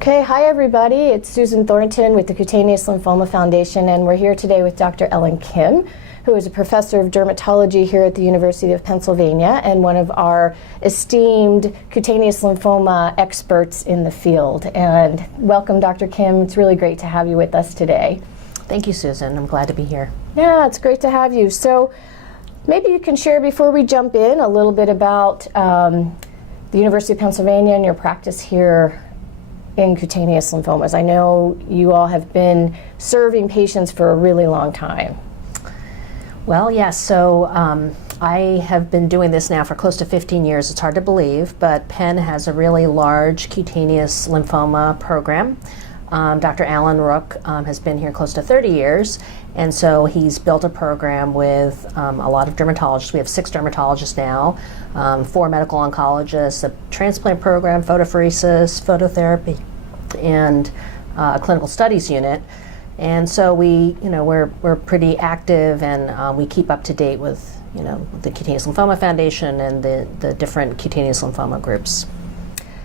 Okay, hi everybody. It's Susan Thornton with the Cutaneous Lymphoma Foundation, and we're here today with Dr. Ellen Kim, who is a professor of dermatology here at the University of Pennsylvania and one of our esteemed cutaneous lymphoma experts in the field. And welcome, Dr. Kim. It's really great to have you with us today. Thank you, Susan. I'm glad to be here. Yeah, it's great to have you. So maybe you can share, before we jump in, a little bit about the University of Pennsylvania and your practice here in cutaneous lymphomas. I know you all have been serving patients for a really long time. Well, yes, so I have been doing this now for close to 15 years. It's hard to believe, but Penn has a really large cutaneous lymphoma program. Dr. Alan Rook has been here close to 30 years, and so he's built a program with a lot of dermatologists. We have 6 dermatologists now, 4 medical oncologists, a transplant program, photopheresis, phototherapy, and a clinical studies unit. And so we're pretty active, and we keep up to date with the Cutaneous Lymphoma Foundation and the different cutaneous lymphoma groups.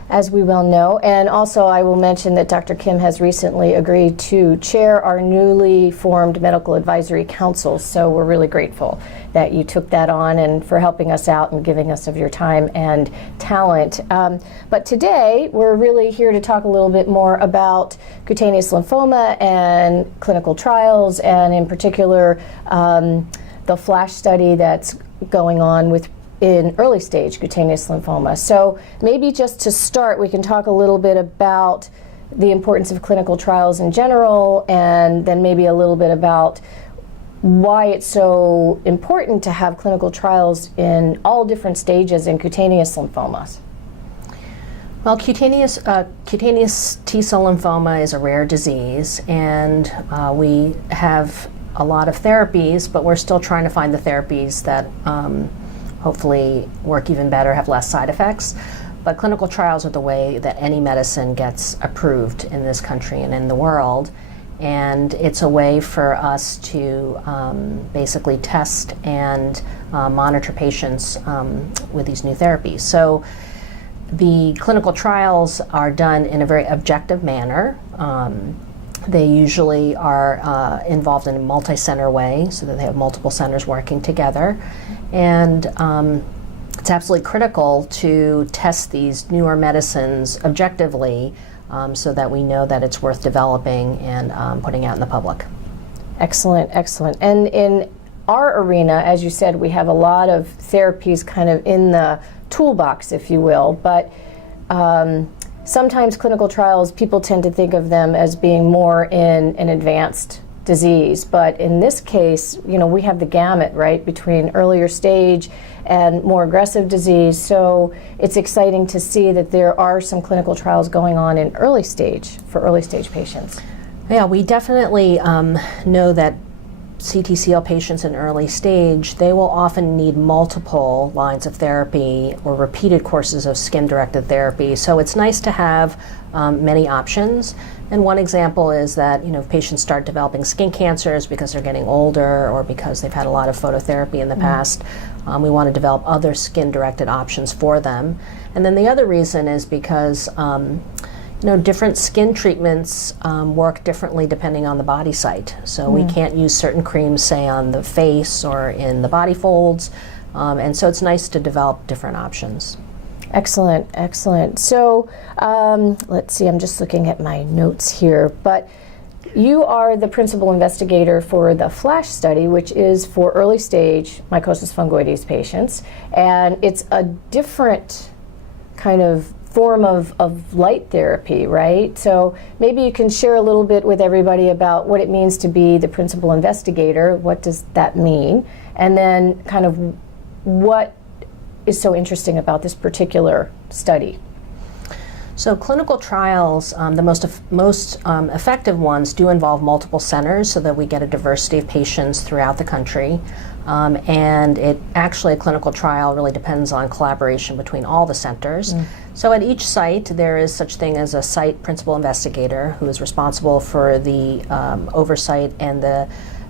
As we well know. And also I will mention that Dr. Kim has recently agreed to chair our newly formed Medical Advisory Council, so we're really grateful that you took that on and for helping us out and giving us of your time and talent. But today we're really here to talk a little bit more about cutaneous lymphoma and clinical trials, and in particular the FLASH study that's going on in early stage cutaneous lymphoma. So maybe just to start, we can talk a little bit about the importance of clinical trials in general, and then maybe a little bit about why it's so important to have clinical trials in all different stages in cutaneous lymphomas. Well, cutaneous T-cell lymphoma is a rare disease, and we have a lot of therapies, but we're still trying to find the therapies that hopefully work even better, have less side effects. But clinical trials are the way that any medicine gets approved in this country and in the world. And it's a way for us to basically test and monitor patients with these new therapies. So the clinical trials are done in a very objective manner. They usually are involved in a multi-center way, so that they have multiple centers working together. And it's absolutely critical to test these newer medicines objectively so that we know that it's worth developing and putting out in the public. Excellent, excellent. And in our arena, as you said, we have a lot of therapies kind of in the toolbox, if you will, but sometimes clinical trials, people tend to think of them as being more in an advanced disease, but in this case, we have the gamut, right, between earlier stage and more aggressive disease. So it's exciting to see that there are some clinical trials going on in early stage for early stage patients. Yeah, we definitely know that CTCL patients in early stage, they will often need multiple lines of therapy or repeated courses of skin-directed therapy. So it's nice to have many options. And one example is that if patients start developing skin cancers because they're getting older or because they've had a lot of phototherapy in the past, we want to develop other skin-directed options for them. And then the other reason is because different skin treatments work differently depending on the body site. So we can't use certain creams, say, on the face or in the body folds. And so it's nice to develop different options. Excellent, excellent. So let's see, I'm just looking at my notes here, but you are the principal investigator for the FLASH study, which is for early stage mycosis fungoides patients, and it's a different kind of form of light therapy, right? So maybe you can share a little bit with everybody about what it means to be the principal investigator. What does that mean? And then kind of what is so interesting about this particular study? So clinical trials, the most effective ones do involve multiple centers so that we get a diversity of patients throughout the country. And a clinical trial really depends on collaboration between all the centers. So at each site, there is such thing as a site principal investigator who is responsible for the oversight and the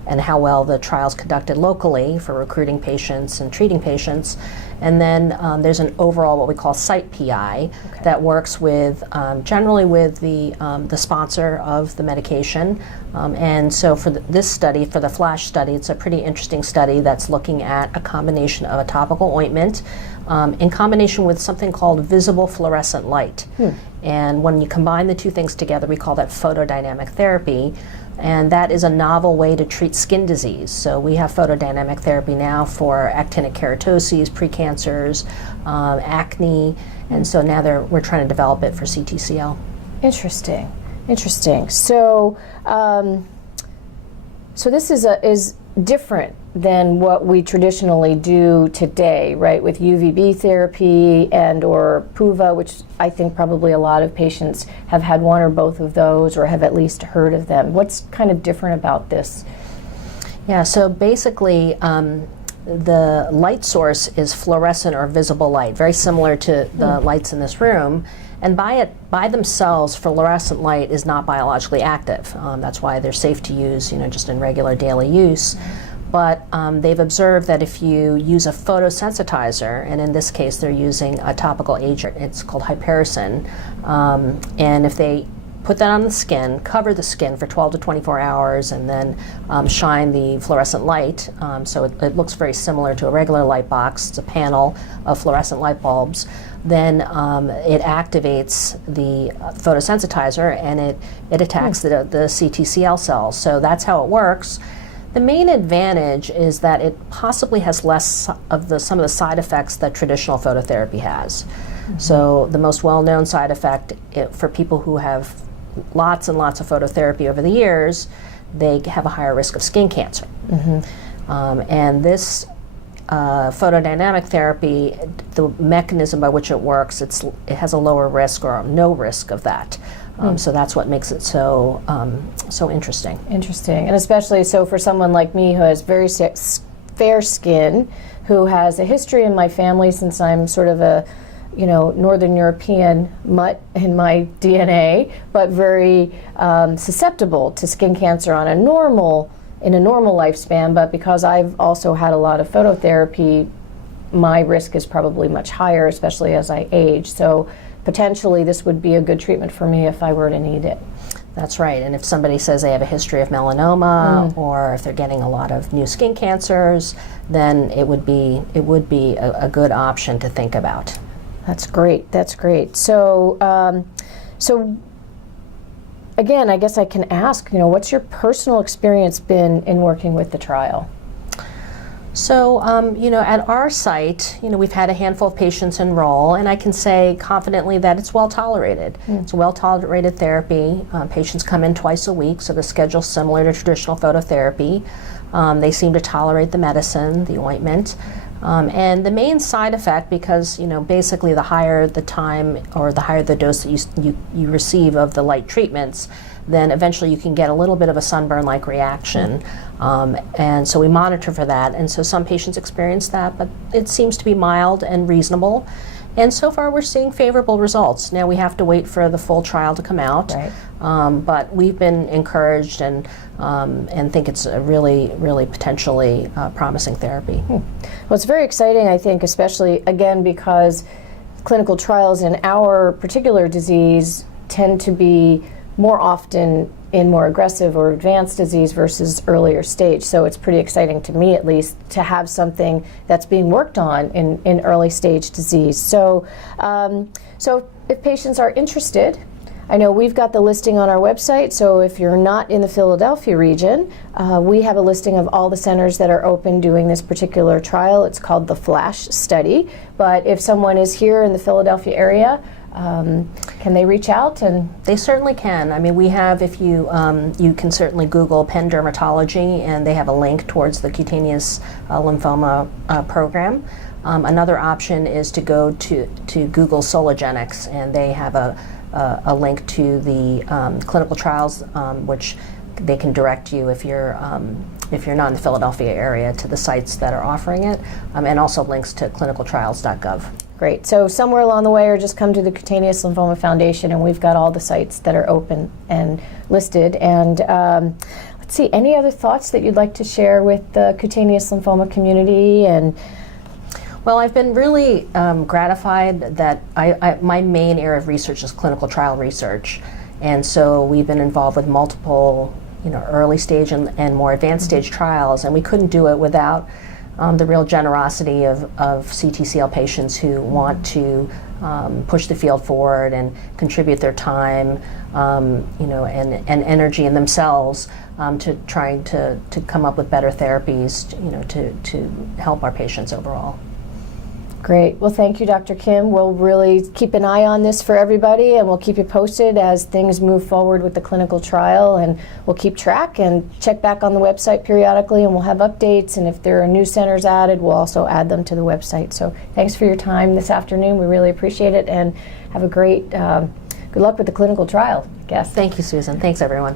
and how well the trial's conducted locally for recruiting patients and treating patients. And then there's an overall what we call site PI that works with generally with the sponsor of the medication. And so for this study, for the FLASH study, it's a pretty interesting study that's looking at a combination of a topical ointment in combination with something called visible fluorescent light. And when you combine the two things together, we call that photodynamic therapy. And that is a novel way to treat skin disease. So we have photodynamic therapy now for actinic keratoses, precancers, acne, and so now we're trying to develop it for CTCL. Interesting, interesting. So, so this is different than what we traditionally do today, right? With UVB therapy and or PUVA, which I think probably a lot of patients have had one or both of those or have at least heard of them. What's kind of different about this? Yeah, so basically the light source is fluorescent or visible light, very similar to the lights in this room. And by themselves, fluorescent light is not biologically active. That's why they're safe to use, just in regular daily use. But they've observed that if you use a photosensitizer, and in this case they're using a topical agent, it's called Hypericin, and if they put that on the skin, cover the skin for 12 to 24 hours, and then shine the fluorescent light, so it looks very similar to a regular light box. It's a panel of fluorescent light bulbs. Then it activates the photosensitizer, and it attacks the CTCL cells. So that's how it works. The main advantage is that it possibly has less of some of the side effects that traditional phototherapy has. So the most well-known side effect for people who have lots and lots of phototherapy over the years, they have a higher risk of skin cancer. And this photodynamic therapy, the mechanism by which it works, it has a lower risk or no risk of that. So that's what makes it so interesting. Interesting, and especially so for someone like me who has very fair skin, who has a history in my family since I'm sort of a Northern European mutt in my DNA, but very susceptible to skin cancer in a normal lifespan. But because I've also had a lot of phototherapy, my risk is probably much higher, especially as I age. So potentially this would be a good treatment for me if I were to need it. That's right. And if somebody says they have a history of melanoma, or if they're getting a lot of new skin cancers, then it would be a good option to think about. That's great. That's great. So, so again, I guess I can ask, what's your personal experience been in working with the trial? So, at our site, we've had a handful of patients enroll, and I can say confidently that it's well tolerated. It's a well tolerated therapy. Patients come in twice a week, so the schedule's similar to traditional phototherapy. They seem to tolerate the medicine, the ointment. And the main side effect, because basically the higher the time or the higher the dose that you receive of the light treatments, then eventually you can get a little bit of a sunburn-like reaction. And so we monitor for that. And so some patients experience that, but it seems to be mild and reasonable. And so far we're seeing favorable results. Now we have to wait for the full trial to come out. Right. But we've been encouraged and think it's a really, really potentially promising therapy. Well, it's very exciting, I think, especially, again, because clinical trials in our particular disease tend to be more often in more aggressive or advanced disease versus earlier stage. So it's pretty exciting to me, at least, to have something that's being worked on in early stage disease. So, so if patients are interested, I know we've got the listing on our website, so if you're not in the Philadelphia region, we have a listing of all the centers that are open doing this particular trial. It's called the FLASH study. But if someone is here in the Philadelphia area, can they reach out? And they certainly can. I mean, we have, if you you can certainly Google Penn Dermatology, and they have a link towards the cutaneous lymphoma program. Another option is to go to Google Sologenics, and they have a link to the clinical trials, which they can direct you if you're not in the Philadelphia area to the sites that are offering it, and also links to clinicaltrials.gov. Great. So somewhere along the way, or just come to the Cutaneous Lymphoma Foundation, and we've got all the sites that are open and listed. And let's let's see, any other thoughts that you'd like to share with the cutaneous lymphoma community? And well, I've been really gratified that my main area of research is clinical trial research. And so we've been involved with multiple early stage and more advanced stage trials, and we couldn't do it without the real generosity of CTCL patients who want to push the field forward and contribute their time, and energy in themselves to trying to come up with better therapies, to help our patients overall. Great. Well, thank you, Dr. Kim. We'll really keep an eye on this for everybody, and we'll keep you posted as things move forward with the clinical trial, and we'll keep track and check back on the website periodically, and we'll have updates, and if there are new centers added, we'll also add them to the website. So thanks for your time this afternoon. We really appreciate it, and have a great, good luck with the clinical trial, I guess. Thank you, Susan. Thanks, everyone.